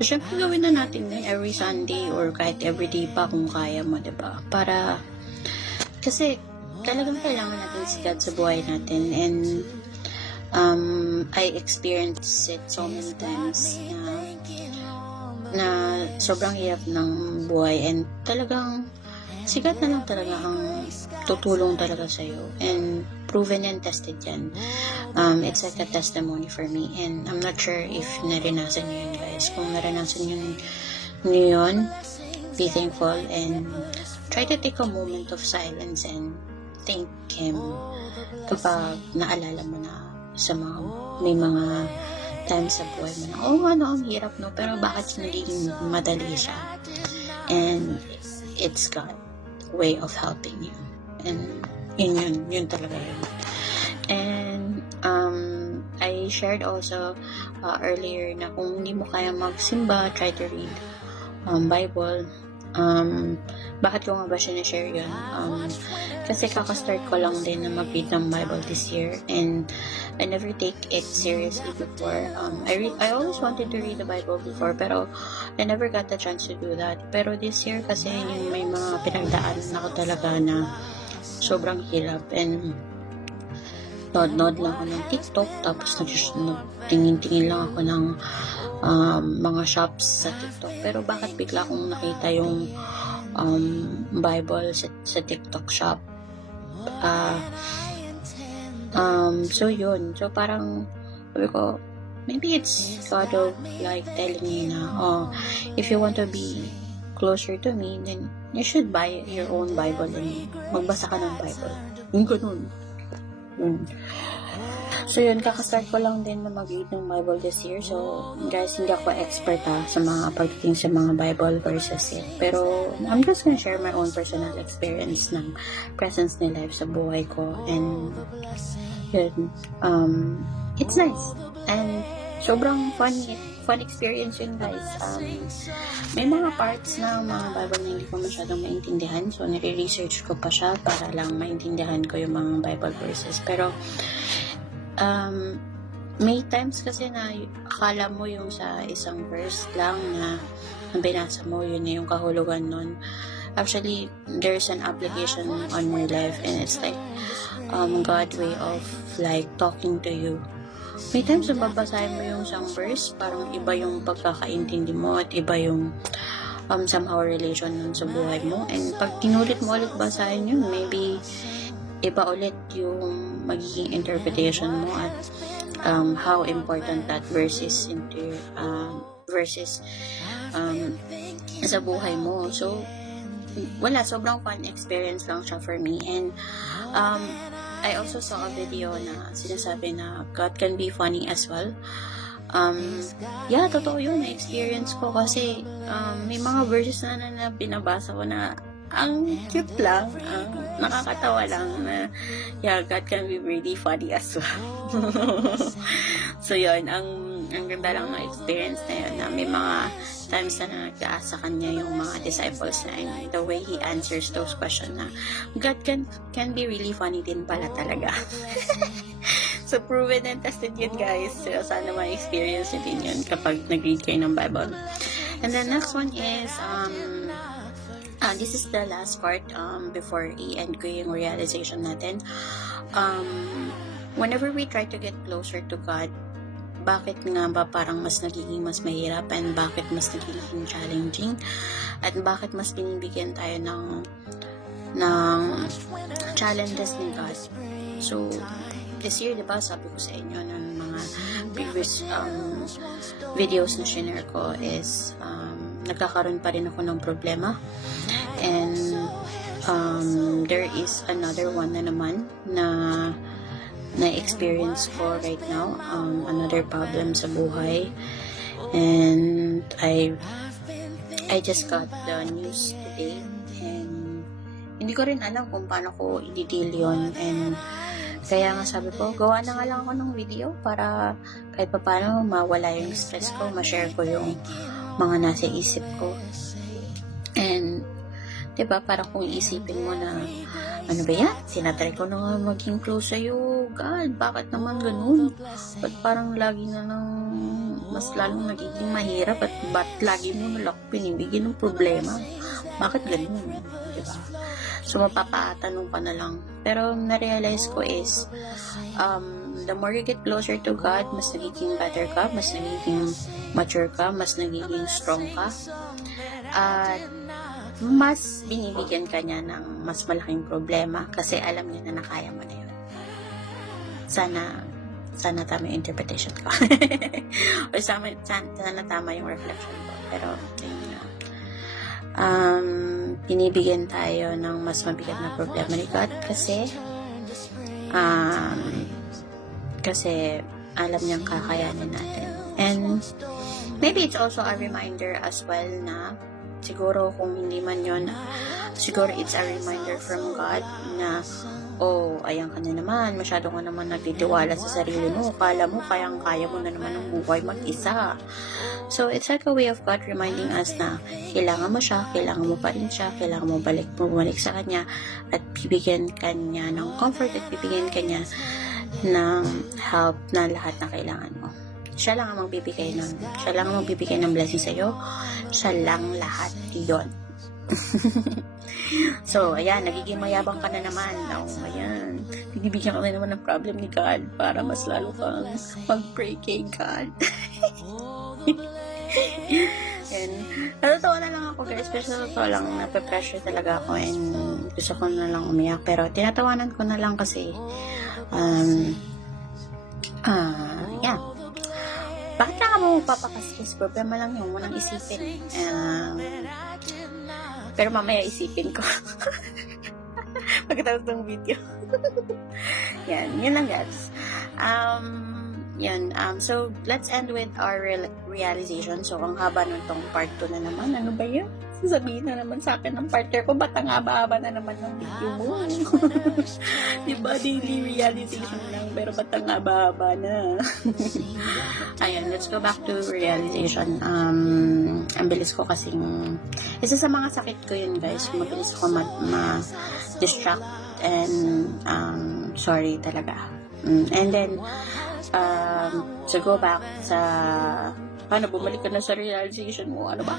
So, syempre gawin na natin yun every Sunday or kahit everyday pa kung kaya mo, diba? Para, kasi talagang kailangan natin si God sa buhay natin. And I experienced it so many times na sobrang hirap ng buhay, and talagang sigat na lang talaga ang tutulong talaga sa'yo, and proven and tested yan. It's like a testimony for me, and I'm not sure if naranasan nyo yun, guys. Kung naranasan nyo yun, be thankful and try to take a moment of silence and thank Him kapag naalala mo na sa may mga times sa buhay mo na, ang hirap, no? Pero bakit naging madali siya? And it's God way of helping you. And yun talaga yun. And I shared also earlier na kung hindi mo kaya magsimba, try to read Bible. Bakit ko nga ba siya na-share yun? Kasi kakastart ko lang din na mag-read ng Bible this year, and I never take it seriously before. I always wanted to read the Bible before, pero I never got the chance to do that. Pero this year kasi yung may mga pinagdaanan ako talaga na sobrang hirap, and nod lang ako ng TikTok, tapos tingin-tingin lang ako ng mga shops sa TikTok. Pero bakit bigla kong nakita yung Bible sa TikTok shop? So yun. So parang sabi ko, maybe it's God of like telling me na, if you want to be closer to me, then you should buy your own Bible and magbasa ka ng Bible. Yung ganun. So yun, kakastart ko lang din na mag-read ng Bible this year. So guys, hindi ako expert sa mga pagdating sa mga Bible verses yet. Pero I'm just gonna share my own personal experience ng presence ni life sa buhay ko. And yun, it's nice. And sobrang fun experience yun, guys. May mga parts ng mga Bible na hindi ko masyadong maintindihan. So nire-research ko pa siya para lang maintindihan ko yung mga Bible verses. Pero may times kasi na akala mo yung sa isang verse lang na binasa mo, yun na yung kahulugan nun. Actually, there's an application on your life, and it's like God way of like talking to you. May times na babasahin mo yung isang verse, parang iba yung pagkakaintindi mo at iba yung somehow relation nun sa buhay mo. And pag tinulit mo ulit basahin yun, maybe iba ulit yung magiging interpretation mo at how important that verse is into verses sa buhay mo. So wala, sobrang fun experience lang siya for me. And I also saw a video na sinasabi na God can be funny as well. Yeah, totoo yun, na-experience ko kasi may mga verses na binabasa ko na ang cute lang, nakakatawa lang na, yeah, God can be really funny as well. So yun, ang ganda lang ng experience na yun, na may mga times na nag-aas sa kanya yung mga disciples na, and the way He answers those questions na God can be really funny din pala talaga. So proven and tested yun, guys. So sana ma-experience nyo din yun kapag nag-read kayo ng Bible. And the next one is this is the last part before i-end ko yung realization natin. Whenever we try to get closer to God, bakit nga ba parang mas nagiging mas mahirap, and bakit mas nagiging challenging, at bakit mas binibigyan tayo ng challenges ni God? So this year, diba, sabi ko sa inyo ng mga previous videos na share ko is nagkakaroon pa rin ako ng problema. And there is another one na naman na experience ko right now, another problem sa buhay. And I just got the news today, and hindi ko rin alam kung paano ko i-deal yun. And kaya nga sabi ko, gawa na nga lang ako ng video para kahit pa paano mawala yung stress ko, ma-share ko yung mga nasa isip ko. And diba, parang kung iisipin mo na, ano ba yan? Tinatry ko na nga maging close sa'yo. God, bakit naman ganun? Ba't parang lagi na lang mas lalong nagiging mahirap at ba't lagi mo nalang pinibigyan ng problema? Bakit ganun? Diba? So, mapapatanong ka na lang. Pero, na-realize ko is, the more you get closer to God, mas nagiging better ka, mas nagiging mature ka, mas nagiging strong ka. At, mas binibigyan ka niya ng mas malaking problema kasi alam niya na nakaya mo na yun. Sana tama yung interpretation ko. O sana tama yung reflection ko. Pero, yun nga. Binibigyan tayo ng mas mabigat na problema ni God kasi alam niyang kakayanin natin. And, maybe it's also a reminder as well na siguro kung hindi man yun, siguro it's a reminder from God na, oh, ayan ka na naman, masyado ka naman nagtitiwala sa sarili mo, kala mo, kaya mo na naman ang buhay mag-isa. So, it's like a way of God reminding us na kailangan mo siya, kailangan mo pa rin siya, kailangan mo bumalik sa kanya, at bibigyan kanya ng comfort, at bibigyan kanya ng help na lahat na kailangan mo. Siya lang ang magbibigay ng blessing sa'yo. Siya lang lahat yon. So, ayan, nagiging mayabang ka na naman. Ayan, binibigyan ka na naman ng problem ni God para mas lalo kang mag-pray kay God. And, natatawa na lang ako guys, pero totoo lang, nape-pressure talaga ako and gusto ko na lang umiyak. Pero, tinatawanan ko na lang kasi, yeah. Bakit lang mo papakaskis? Problema lang yung munang isipin. Pero mamaya isipin ko. Pagkatapos ng video. Yun lang guys. So, let's end with our realization. So, ang haba nun tong part 2 na naman. Ano ba yun? Sasabihin na naman sa akin ng partner ko, ba't ang haba-haba na naman ng video mo? Diba, daily realization lang, pero ba't ang haba-haba na? Ayun, let's go back to realization. Ang bilis ko kasing, isa sa mga sakit ko yun guys, mabilis ako ma-distract and sorry talaga. And then, so go back sa bumalik ka na sa realization mo, ano ba?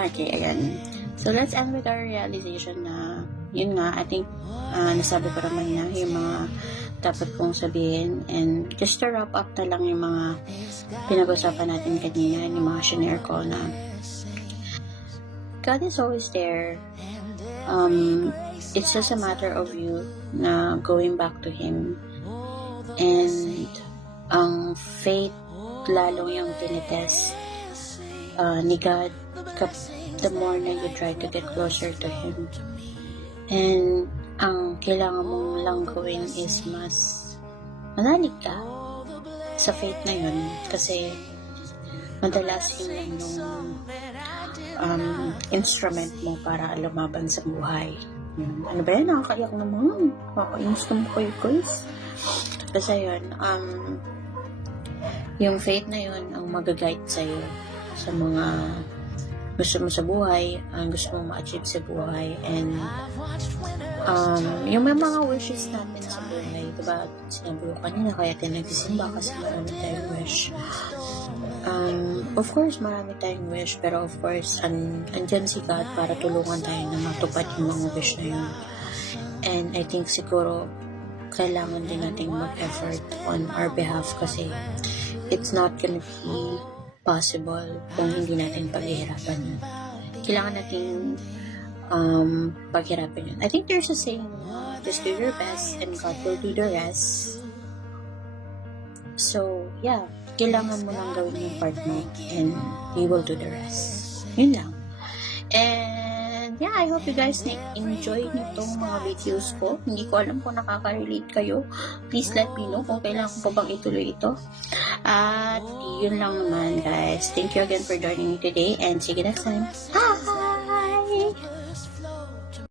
Okay, ayan. So, let's end with our realization na, yun nga, I think, nasabi ko naman na yung mga dapat kong sabihin. And just to wrap up na lang yung mga pinag-usapan natin kanina, yung mga shinare ko na God is always there. It's just a matter of you na going back to Him. And ang faith lalong yung tinitest ni God the more na you try to get closer to Him. And ang kailangan mong lang gawin is mas manalig ka sa faith na yun kasi madalas yun lang yung instrument mo para lumaban sa buhay. Ano ba yan? Nakakaiyak naman. Nakakainis naman kayo guys. Kasi yun, yung faith na yun ang mag-guide sa'yo sa mga gusto mo sa buhay, ang gusto mong ma-achieve sa buhay, and yung may mga wishes natin sa buhay, diba? Sinabi ko kanina, kaya tayo nagsisimba kasi marami tayong wish. Of course, marami tayong wish, pero of course, andyan si God para tulungan tayo na matupad yung mga wish na yun. And I think siguro, kailangan din nating mag-effort on our behalf kasi it's not gonna be possible kung hindi natin paghihirapan yun. Kailangan nating paghirapan yun. I think there's a saying, just do your best and God will do the rest. So, yeah, kailangan mo lang gawin yung part mo and He will do the rest. Yun lang. And yeah, I hope you guys enjoy nitong mga videos ko. Hindi ko alam kung nakaka-relate kayo. Please let me know kung kailangan ko pa bang ituloy ito. At yun lang naman guys. Thank you again for joining me today and see you next time. Bye!